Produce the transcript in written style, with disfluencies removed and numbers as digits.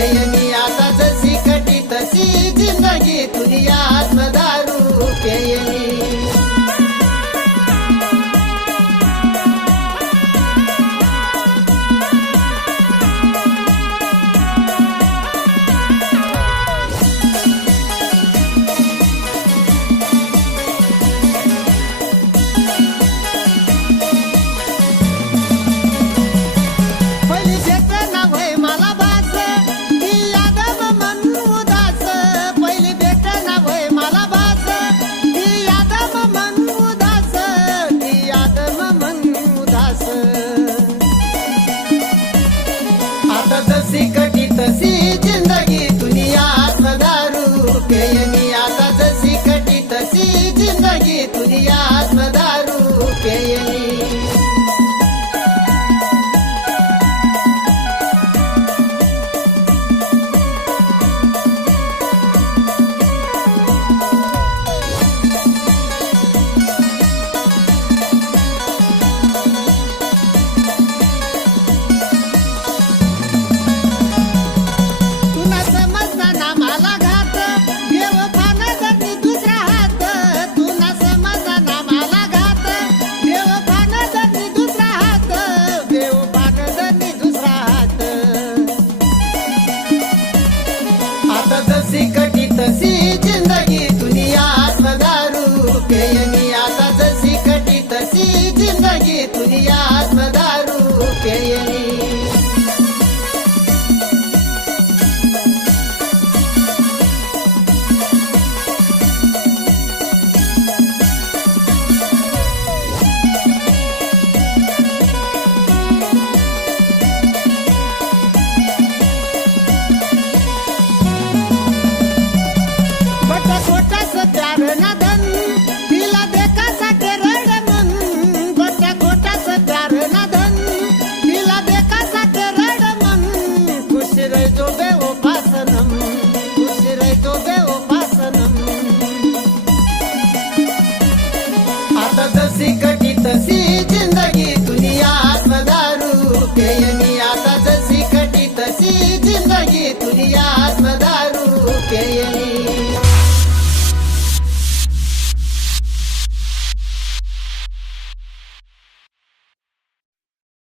पेयनी आता जशी कटी तशी जिंदगी दुनियात दारू पेयनी जशी कटी तशी जिंदगी दुनियात दारू पेयनी आता जशी कटी तशी जिंदगी दुनियात दारू पेयनी जशी कटी तशी जिंदगी दुनियात दारू पेयनी आता जशी कटी तशी जिंदगी दुनियात दारू पेयनी प्यार ना धन तिला देखासाठी रड मन गोट्या खोटाचं प्यार ना धन तिला देखासाठी रड मन खुश रहो बेवफा सनम खुश रहो बेवफा सनम आता जशी कटी तशी